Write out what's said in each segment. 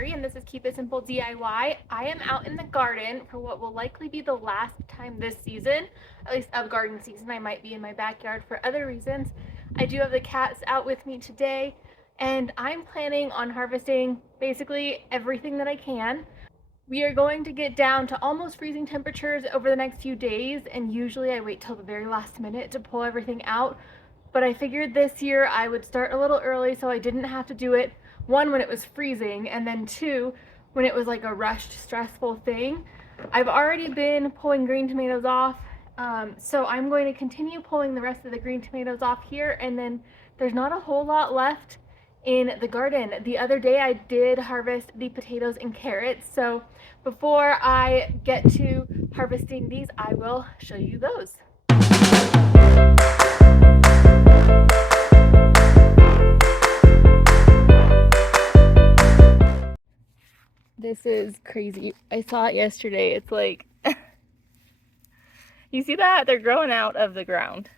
Celery, and this is Keep It Simple DIY. I am out in the garden for what will likely be the last time this season, at least of garden season. I might be in my backyard for other reasons. I do have the cats out with me today, and I'm planning on harvesting basically everything that I can. We are going to get down to almost freezing temperatures over the next few days, and usually I wait till the very last minute to pull everything out. But I figured this year I would start a little early so I didn't have to do it, one, when it was freezing, and then two, when it was like a rushed, stressful thing. I've already been pulling green tomatoes off, so I'm going to continue pulling the rest of the green tomatoes off here, and then there's not a whole lot left in the garden. The other day I did harvest the potatoes and carrots, so before I get to harvesting these, I will show you those. This is crazy. I saw it yesterday. It's like, you see that? They're growing out of the ground.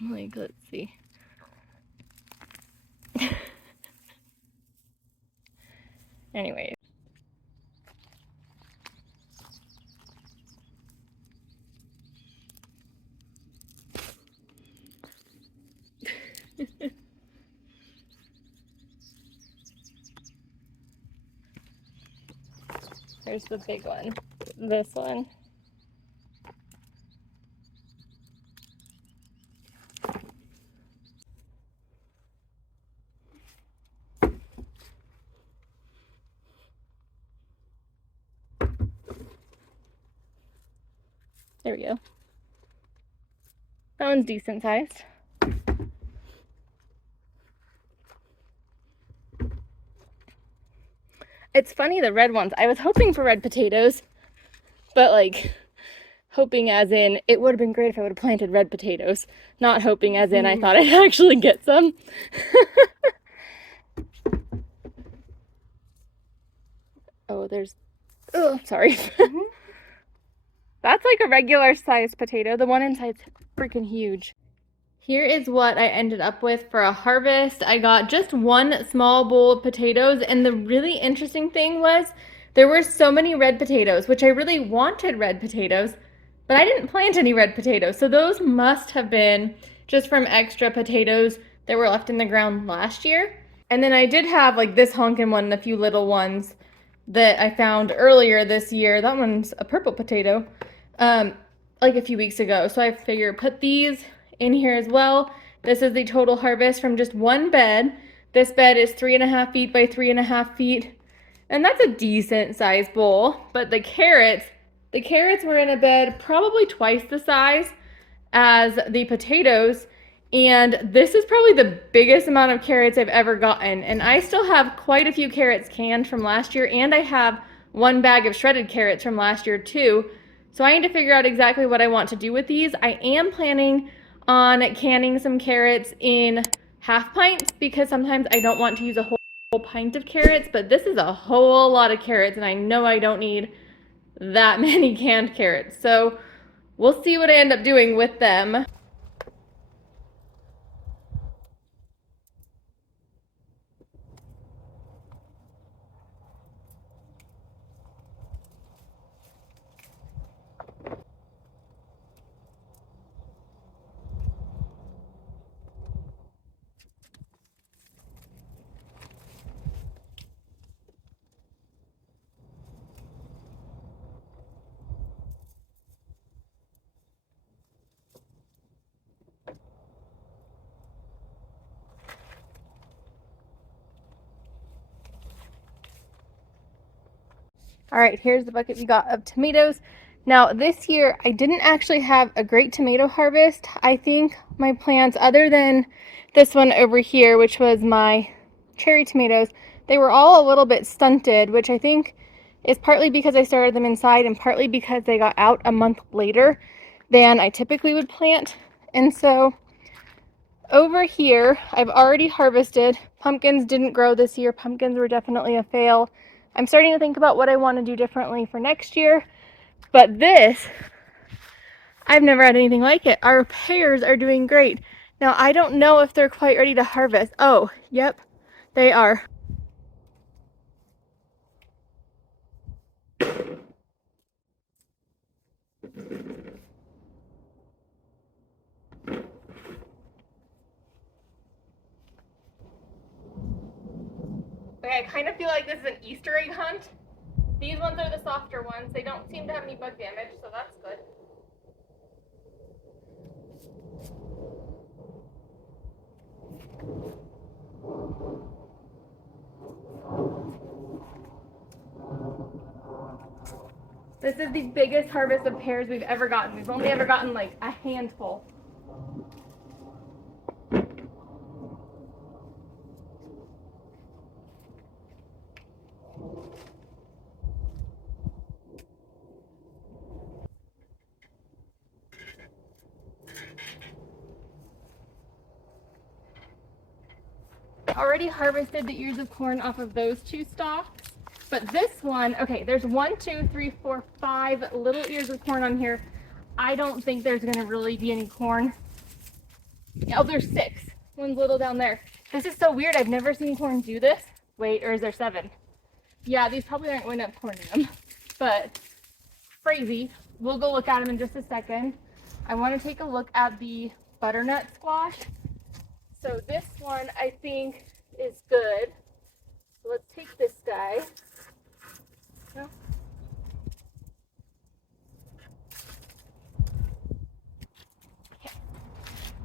Like, let's see. Anyway. There's the big one. This one. There we go. That one's decent sized. It's funny, the red ones. I was hoping for red potatoes, but like, hoping as in, it would have been great if I would have planted red potatoes. Not hoping as in, I thought I'd actually get some. Oh, there's, oh, sorry. That's like a regular sized potato. The one inside's freaking huge. Here is what I ended up with for a harvest. I got just one small bowl of potatoes, and the really interesting thing was there were so many red potatoes, which I really wanted red potatoes, but I didn't plant any red potatoes. So those must have been just from extra potatoes that were left in the ground last year. And then I did have like this honkin' one and a few little ones that I found earlier this year. That one's a purple potato, like a few weeks ago. So I figured put these in here as well. This is the total harvest from just one bed. This bed is 3.5 feet by 3.5 feet, and that's a decent sized bowl. But the carrots were in a bed probably twice the size as the potatoes, and this is probably the biggest amount of carrots I've ever gotten. And I still have quite a few carrots canned from last year, and I have one bag of shredded carrots from last year too. So I need to figure out exactly what I want to do with these. I am planning on canning some carrots in half pints because sometimes I don't want to use a whole pint of carrots, but this is a whole lot of carrots, and I know I don't need that many canned carrots. So we'll see what I end up doing with them. All right, here's the bucket we got of tomatoes. Now this year I didn't actually have a great tomato harvest. I think my plants, other than this one over here, which was my cherry tomatoes, they were all a little bit stunted, which I think is partly because I started them inside and partly because they got out a month later than I typically would plant. And so over here, I've already harvested. Pumpkins didn't grow this year. Pumpkins were definitely a fail. I'm starting to think about what I want to do differently for next year. But this, I've never had anything like it. Our pears are doing great. Now, I don't know if they're quite ready to harvest. Oh, yep, they are. Okay, I kind of feel like this is an Easter egg hunt. These ones are the softer ones. They don't seem to have any bug damage, so that's good. This is the biggest harvest of pears we've ever gotten. We've only ever gotten like a handful. Already harvested the ears of corn off of those two stalks, but this one, okay, there's 1, 2, 3, 4, 5 little ears of corn on here. I don't think there's gonna really be any corn. Oh, there's 6. One's little down there. This is so weird. I've never seen corn do this. Wait, or is there 7? Yeah, these probably aren't going to have corn in them, but crazy. We'll go look at them in just a second. I want to take a look at the butternut squash. So this one I think is good. So let's take this guy. No. Okay.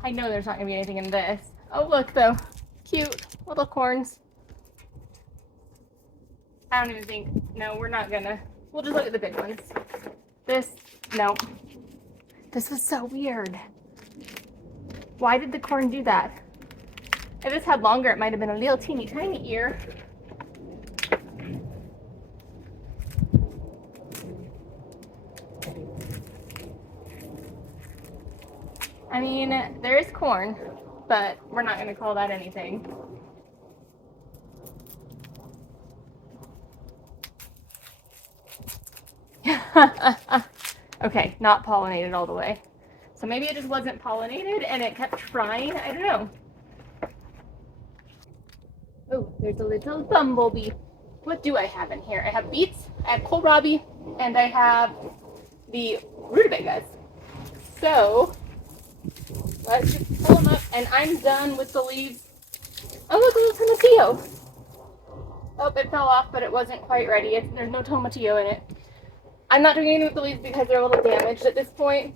I know there's not going to be anything in this. Oh, look though. Cute little corns. I don't even think, no, we're not gonna. We'll just look at the big ones. This, no. This was so weird. Why did the corn do that? If this had longer, it might have been a little teeny tiny ear. I mean, there is corn, but we're not gonna call that anything. Okay, not pollinated all the way. So maybe it just wasn't pollinated and it kept trying. I don't know. Oh, there's a little bumblebee. What do I have in here? I have beets, I have kohlrabi, and I have the rutabagas. So let's just pull them up, and I'm done with the leaves. Oh, look, a little tomatillo. Oh, it fell off, but it wasn't quite ready. There's no tomatillo in it. I'm not doing anything with the leaves because they're a little damaged at this point,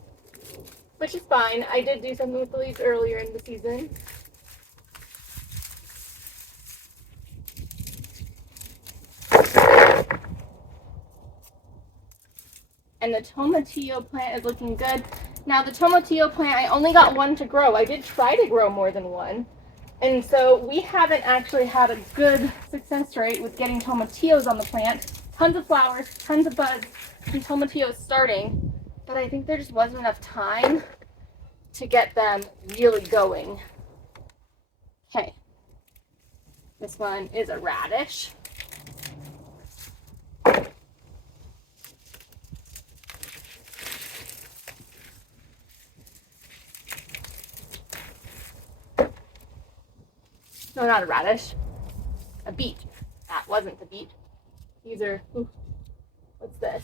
which is fine. I did do something with the leaves earlier in the season. And the tomatillo plant is looking good. Now the tomatillo plant, I only got one to grow. I did try to grow more than one. And so we haven't actually had a good success rate with getting tomatillos on the plant. Tons of flowers, tons of buds, and tomatillos starting. But I think there just wasn't enough time to get them really going. Okay. This one is a radish. No, not a radish. A beet. That wasn't the beet. These are, ooh, what's this?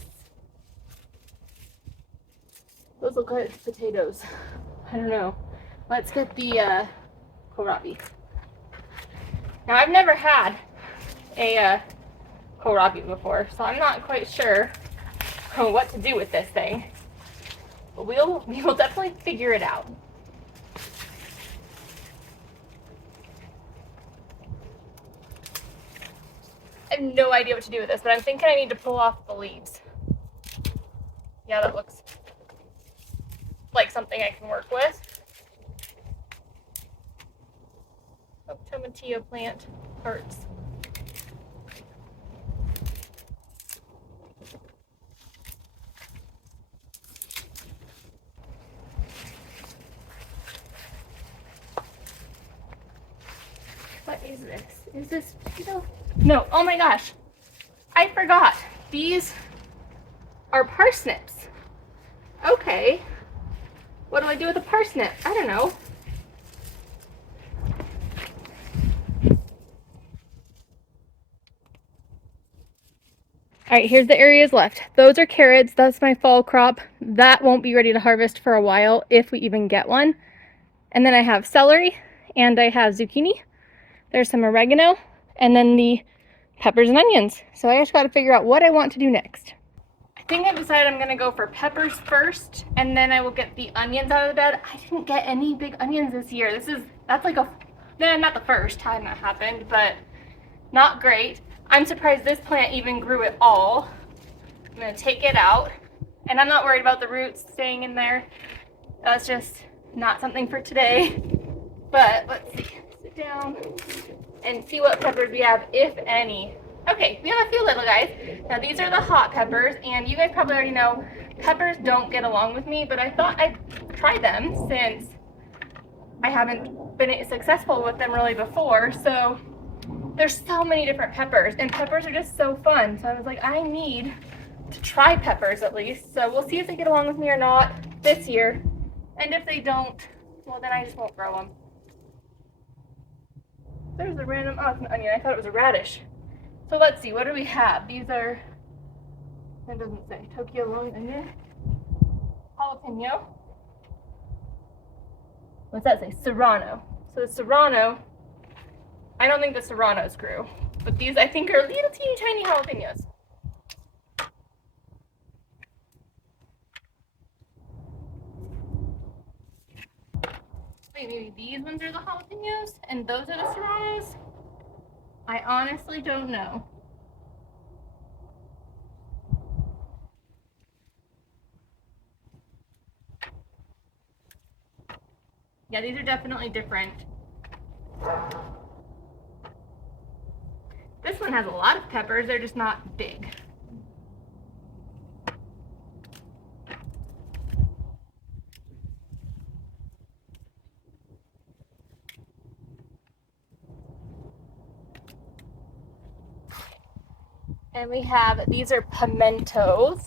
Those look like potatoes. I don't know. Let's get the kohlrabi. Now, I've never had a kohlrabi before, so I'm not quite sure what to do with this thing. But we will definitely figure it out. I have no idea what to do with this, but I'm thinking I need to pull off the leaves. Yeah, that looks like something I can work with. Oh, tomatillo plant parts. What is this? Is this potato? No, oh my gosh. I forgot. These are parsnips. Okay. What do I do with a parsnip? I don't know. All right, here's the areas left. Those are carrots. That's my fall crop. That won't be ready to harvest for a while if we even get one. And then I have celery and I have zucchini. There's some oregano and then the peppers and onions. So I just got to figure out what I want to do next. I think I've decided I'm gonna go for peppers first and then I will get the onions out of the bed. I didn't get any big onions this year. That's like not the first time that happened, but not great. I'm surprised this plant even grew at all. I'm gonna take it out and I'm not worried about the roots staying in there. That's just not something for today. But let's see, sit down and see what peppers we have, if any. Okay, we have a few little guys. Now these are the hot peppers, and you guys probably already know peppers don't get along with me, but I thought I'd try them since I haven't been successful with them really before. So there's so many different peppers, and peppers are just so fun. So I was like, I need to try peppers at least. So we'll see if they get along with me or not this year. And if they don't, well then I just won't grow them. There's a random, oh, it's an onion. I thought it was a radish. So let's see, what do we have? These are, that doesn't say, Tokyo long onion, jalapeno. What's that say? Serrano. So the Serrano, I don't think the Serranos grew, but these I think are little teeny tiny jalapenos. Wait, maybe these ones are the jalapenos and those are the Serranos? I honestly don't know. Yeah, these are definitely different. This one has a lot of peppers, they're just not big. And we have, these are pimento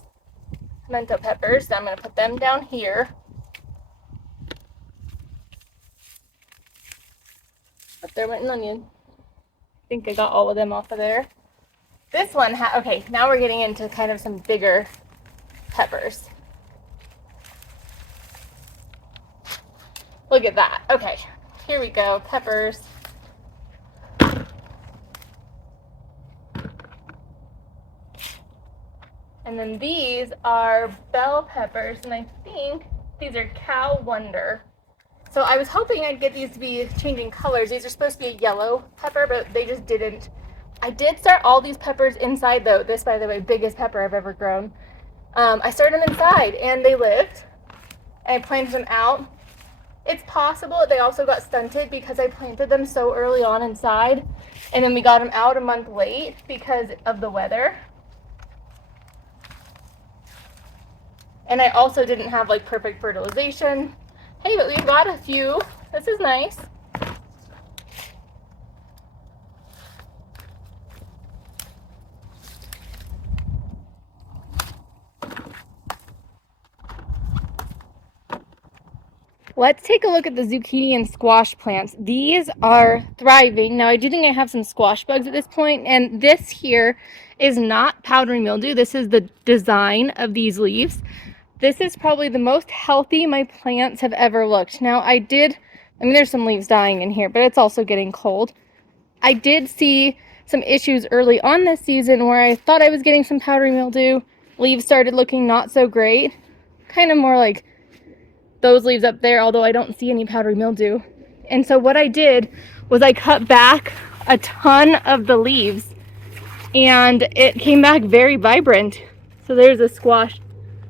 peppers. So I'm going to put them down here. But there went an onion. I think I got all of them off of there. This one, okay, now we're getting into kind of some bigger peppers. Look at that. Okay, here we go, peppers. And then these are bell peppers, and I think these are Cow Wonder. So I was hoping I'd get these to be changing colors. These are supposed to be a yellow pepper, but they just didn't. I did start all these peppers inside though. This, by the way, biggest pepper I've ever grown. I started them inside and they lived. And I planted them out. It's possible they also got stunted because I planted them so early on inside. And then we got them out a month late because of the weather. And I also didn't have like perfect fertilization. Hey, but we've got a few. This is nice. Let's take a look at the zucchini and squash plants. These are thriving. Now I do think I have some squash bugs at this point, and this here is not powdery mildew. This is the design of these leaves. This is probably the most healthy my plants have ever looked. Now there's some leaves dying in here, but it's also getting cold. I did see some issues early on this season where I thought I was getting some powdery mildew. Leaves started looking not so great. Kind of more like those leaves up there, although I don't see any powdery mildew. And so what I did was I cut back a ton of the leaves and it came back very vibrant. So there's a squash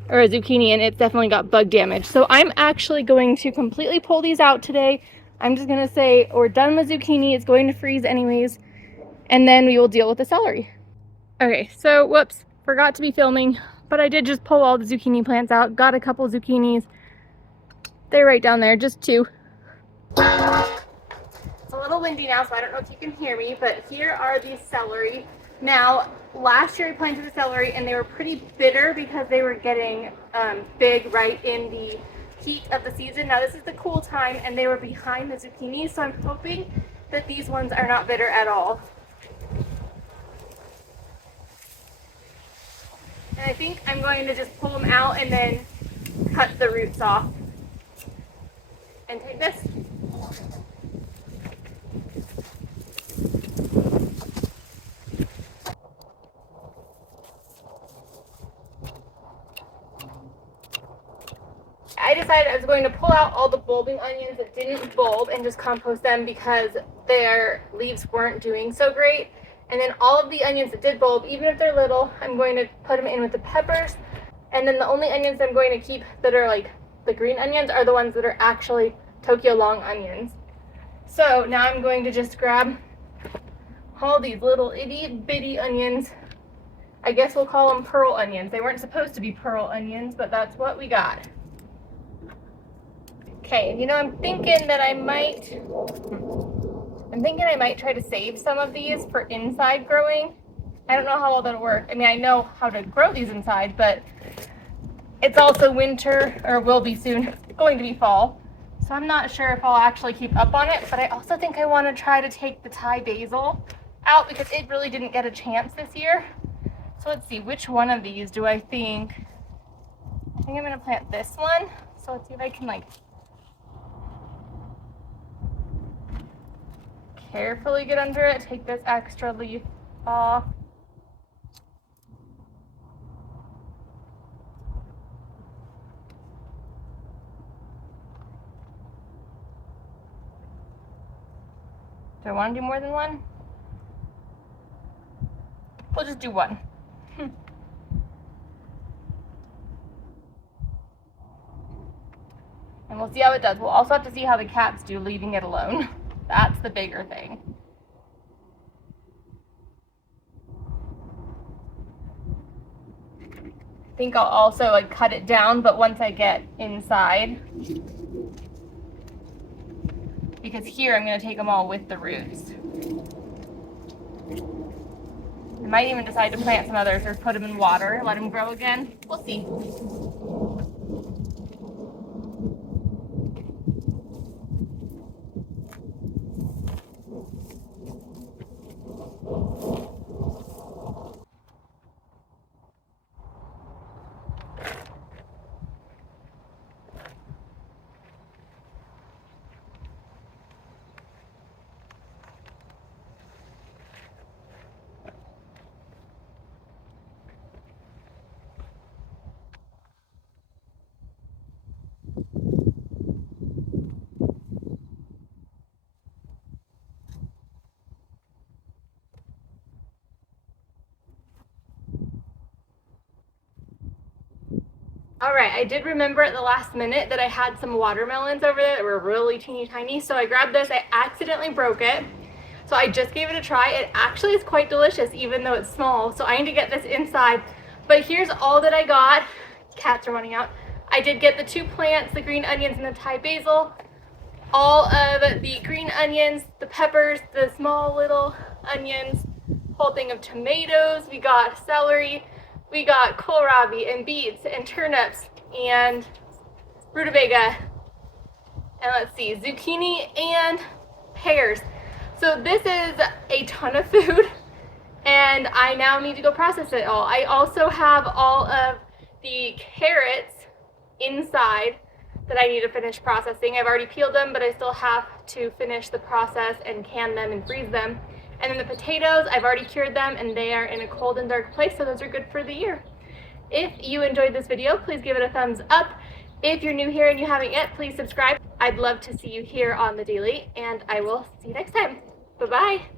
or a zucchini, and it's definitely got bug damage. So I'm actually going to completely pull these out today. I'm just gonna say we're done with zucchini. It's going to freeze anyways, and then we will deal with the celery. Okay, so whoops, forgot to be filming, but I did just pull all the zucchini plants out. Got a couple zucchinis. They're right down there, just two. It's a little windy now, so I don't know if you can hear me, but here are the celery. Now, last year I planted the celery and they were pretty bitter because they were getting big right in the heat of the season. Now this is the cool time and they were behind the zucchini, so I'm hoping that these ones are not bitter at all. And I think I'm going to just pull them out and then cut the roots off. And take this. I decided I was going to pull out all the bulbing onions that didn't bulb and just compost them because their leaves weren't doing so great. And then all of the onions that did bulb, even if they're little, I'm going to put them in with the peppers. And then the only onions I'm going to keep that are like the green onions are the ones that are actually Tokyo long onions. So now I'm going to just grab all these little itty bitty onions. I guess we'll call them pearl onions. They weren't supposed to be pearl onions, but that's what we got. Okay, you know, I'm thinking I might try to save some of these for inside growing. I don't know how well that'll work. I mean, I know how to grow these inside, but it's also winter, or will be soon. It's going to be fall. So I'm not sure if I'll actually keep up on it, but I also think I want to try to take the Thai basil out because it really didn't get a chance this year. So let's see, which one of these do I think? I think I'm going to plant this one. So let's see if I can like carefully get under it, take this extra leaf off. Do I want to do more than one? We'll just do one. And we'll see how it does. We'll also have to see how the cats do leaving it alone. That's the bigger thing. I think I'll also like cut it down, but once I get inside, because here I'm going to take them all with the roots. I might even decide to plant some others or put them in water, let them grow again. We'll see. All right, I did remember at the last minute that I had some watermelons over there that were really teeny tiny, so I grabbed this. I accidentally broke it, so I just gave it a try. It actually is quite delicious, even though it's small, so I need to get this inside. But here's all that I got. Cats are running out. I did get the 2 plants, the green onions and the Thai basil, all of the green onions, the peppers, the small little onions, whole thing of tomatoes. We got celery. We got kohlrabi and beets and turnips and rutabaga, and let's see, zucchini and pears. So this is a ton of food, and I now need to go process it all. I also have all of the carrots inside that I need to finish processing. I've already peeled them, but I still have to finish the process and can them and freeze them. And then the potatoes, I've already cured them and they are in a cold and dark place, so those are good for the year. If you enjoyed this video, please give it a thumbs up. If you're new here and you haven't yet, please subscribe. I'd love to see you here on the daily, and I will see you next time. Bye-bye.